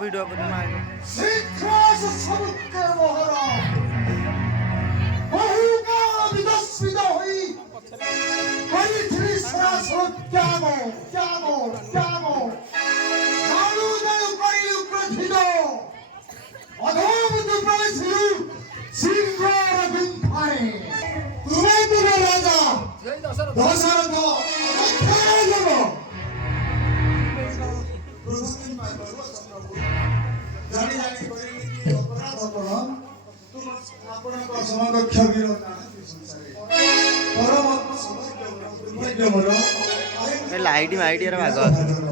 video light might भाग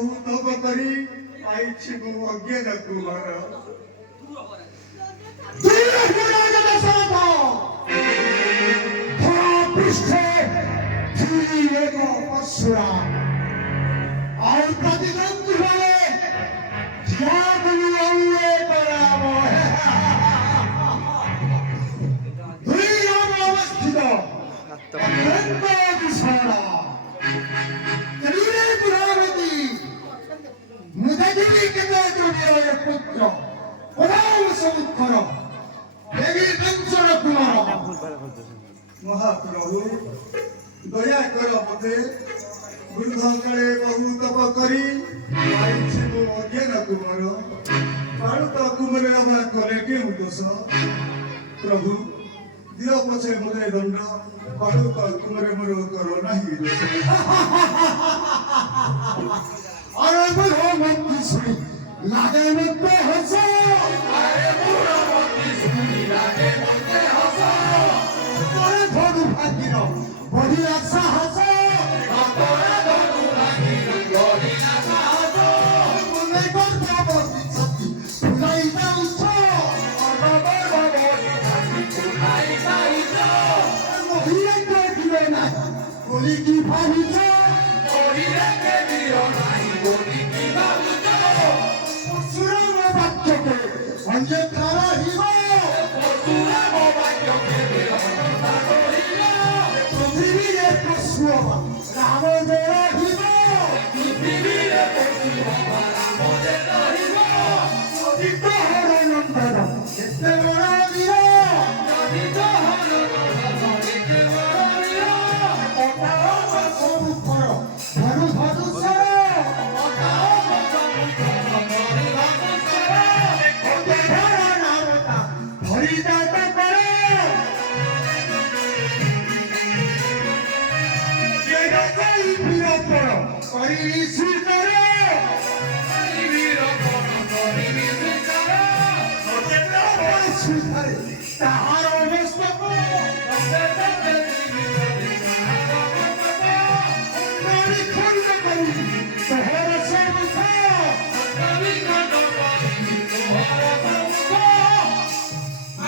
बहु तप करी आईची अज्ञे न कुमार पृष्ठे पशुरा और प्रतिद्वंदी हुए महाप्रभु दया कर मते वृद्धकाले बहु तप करी आईछि मो अज्ञान कुमार बालक कुमार रामा कले के दोष प्रभु दियो पछे मोरे दंड बालक कुमार मोर करो नाही दोष अरे बुढ़ो मंत्री सुनी लागे मते हंसो अरे बुढ़ो मंत्री सुनी लागे मते हंसो तोरे धनु भागिनो बढ़िया साहस तोरे धनु भागिनो बढ़िया साहस मुने करता बसी छति फुलाई जाउछो अगबे बबी छति फुलाई जाउछो मोहिरे के दियो नाही गोली की भाबिछो मोहिरे के दियो नाही गोली की भाबिछो सुरम वाक्य के अंजे खारा हिरो सुरम वाक्य के राम जय हिरो पृथ्वीरे पशुवा राम जय हिरो अदित हर नंदन एते बड़ वीर अदित हर नंदन एते बड़ वीर अटाओ सब कर धनु धनुषर अटाओ सब कर धनु धनुषर ओते धरा नामता धरि जाता करे करी सुरकरे करी वीर कोन करी सुरकरे ओतेला बड़ सुरकरे ताहार मस्तक ओतेला देवी ताहार मस्तक नारी खंड करी तोहर समख कवि खंड करी तोहर समख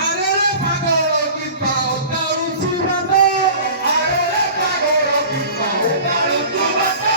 अरे रे पागल की पाओ तारू चुराबो अरे रे पागल की पाओ तारू चुराबो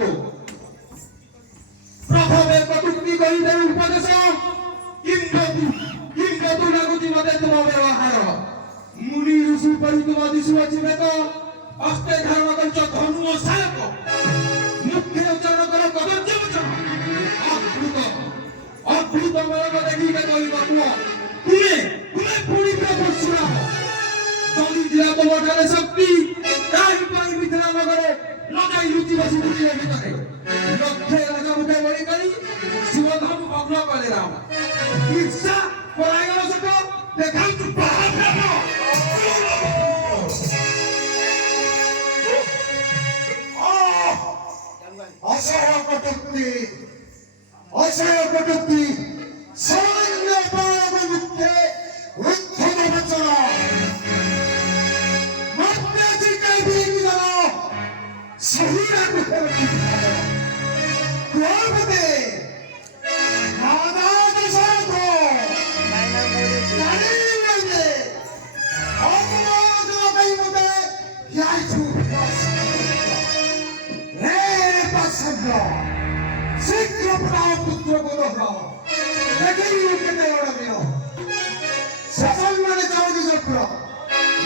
করতো প্রথমে কটুক্তি করিতে উপদেশ কিংবতু লাগুচি মতে তুম ব্যবহার মুনি ঋষি পরি তুম দিশুଅଛି বেদ হস্তে ধারণ করছ ধনু ও শালক মুখে উচ্চারণ কর কদর্য বচন অদ্ভুত মরণ দেখিতে কহিব তুমে পুরিত পরশুরাম যদি দিয়া তোমার শক্তি তাই পাই মিথিলা নগরে লগাই লুচি বসি দুনিয়া ভিতরে লক্ষ্যে রাজা মুখে বলি করি শিবধনু ভগ্ন কলে রাম ঈর্ষা পরায়ণ সক দেখাইছু পাহাড় অসহায় কটুক্তি সামান্য পাপ মুক্তে উদ্ধত বচন মাত্রে চিকাই দিয়ে গেল শহীরা মুখে ক্রোধে নানা দশরথ জানি লাগে অপরাধ লাগাই মতে যাইছু রে পাসন্দ শীঘ্র প্রাণ পুত্র গোলহ দেখেই উঠে ওড়াবেন সসম্মানে চৌধুরী চক্র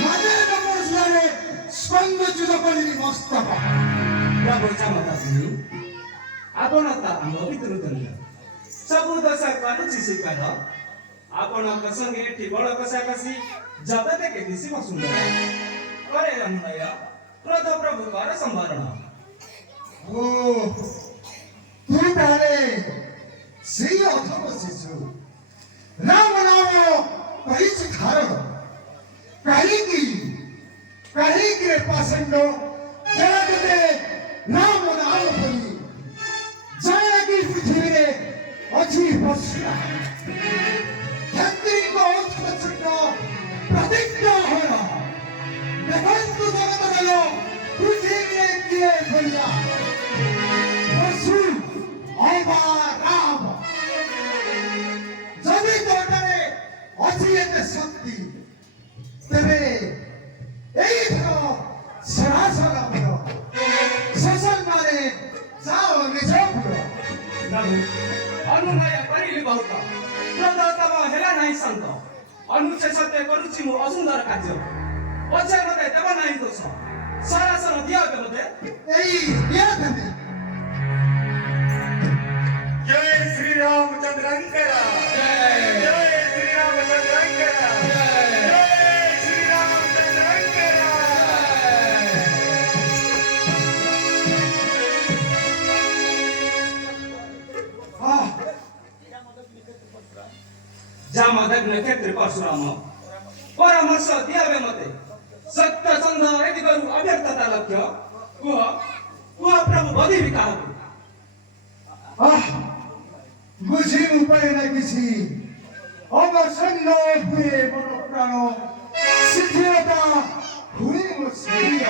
মাঝে নমস্কারে স্কন্দচ্যুত করিনি মস্তক प्रभु चामताजी आपण आता आंग भितर धरले सबु दशा कानुची शिकार आपणक संगे ठिबळ कसा कसी जगते के दिसी सुंदर अरे रमणय क्रोध प्रभु कर संवरण ଓ ତୁ ତାହେଲେ ସେଇ ଅଥମ ଶିଶୁ ରାମ ନାମ କହିଛି କାରଣ କାହିଁକି ରେ ପାଷଣ୍ଡ ଜଗତେ ରାମ ନାମ କହି ଜାଣକି ପୃଥିବୀରେ ଅଛି ପଶୁରା କ୍ଷତ୍ରିଙ୍କ ଛୋଟ ପ୍ରତିଜ୍ଞ ହର ଦେଖନ୍ତୁ ଜଗତ ଗଲ ପୃଥିବୀରେ କିଏ ଭଳିଆ ପଶୁ ଅବା ରାମ ଯଦି ତୋଟାରେ ଅଛି ଏତେ ଶକ୍ତି ତେବେ ଏଇଥର ସରାସର ଆମର ଶୋଷଣରେ ଯାଅ ନିଜ ପୁର प्रभु अनुनय करिली बहुत क्रोध तब हेला नाही शांत अनुच्छे सत्य करूची मु असुंदर कार्य पछे मते देव नाही दोष सरासन दिया के मते ଏଇ ନିଆଥାନ୍ତି जय श्री रामचंद्र अंकरा जय श्री रामचंद्र अंकरा जय श्री रामचंद्र अंकरा जामदग्न क्षेत्र परशुराम परामर्श दियावे मते सत्य संध यदि करू अव्यक्तता लक्ष्य कुह प्रभु बधी विकाह ବୁଝି ଉପାୟ ନା କିଛି ଅବସନ୍ନ ହୁଏ ମୋର ପ୍ରାଣ ଶିଥିଳତା ହୁଏ ମୋ ଶରୀର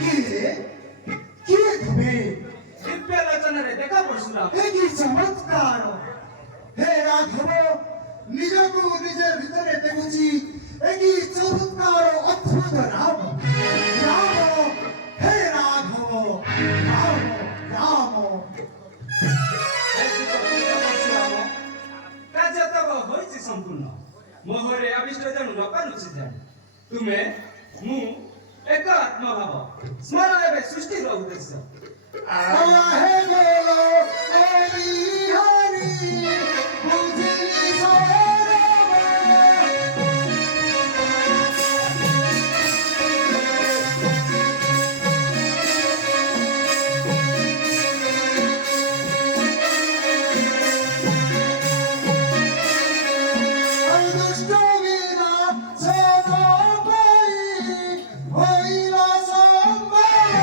କିଏ ତୁମେ दिव्य लोचन रे देखा परशुराम ଏ କି ଚମତ୍କାର ହେ ରାଘବ ନିଜକୁ ନିଜ ଭିତରେ ଦେଖୁଛି ଏ କି ଚମତ୍କାର ଅଦ୍ଭୁତ ରାମ ରାମ ହେ ରାଘବ ରାମ ରାମ परशुराम कार्य तब होइछि संपूर्ण मोहरे अभिष्ट जनु नपारुछि जान तुमे मु एक आत्मभाव स्मरण एबे सृष्टि रो उद्देश्य हे बोलो हरि हरि बुझी सोरवा दुष्ट वीरा सोना पाई होइला संभाव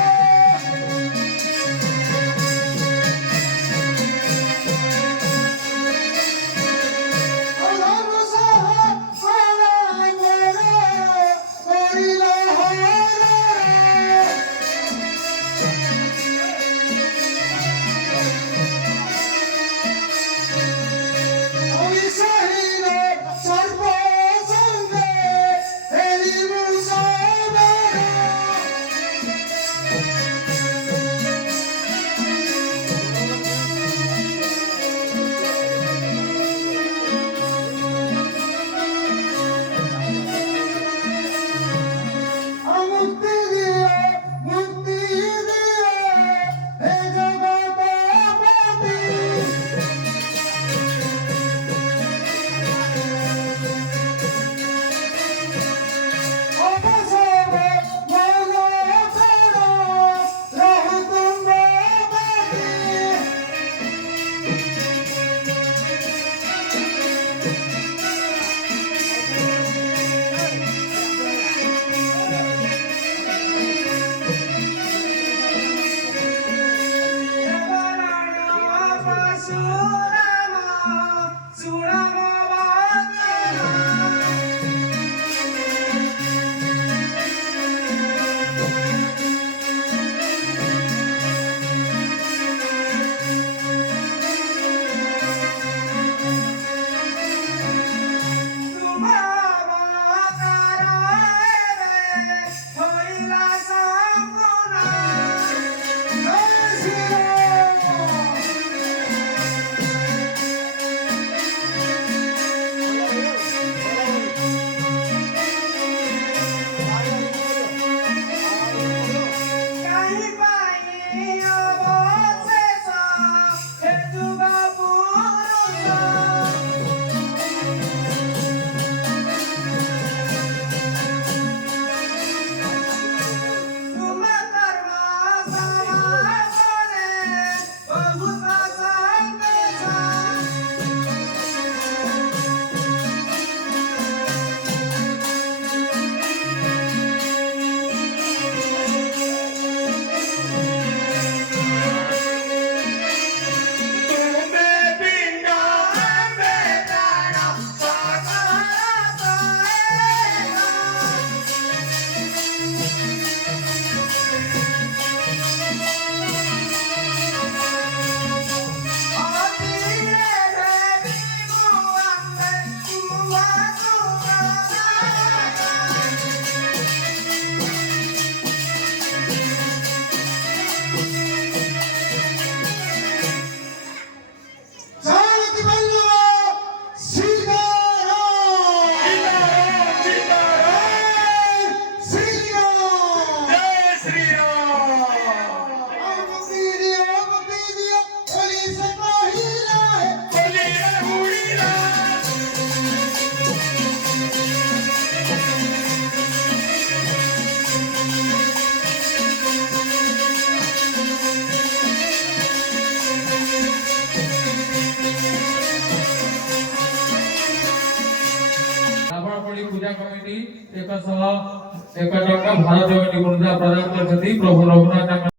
ବ୍ରାହ୍ମଣୀ ପୂଜା କମିଟି 101 ଟଙ୍କା ଭାରତୀୟ ନିକୁଞ୍ଜା ପ୍ରଦାନ କରିଛନ୍ତି ପ୍ରଭୁ ରଘୁନାଥ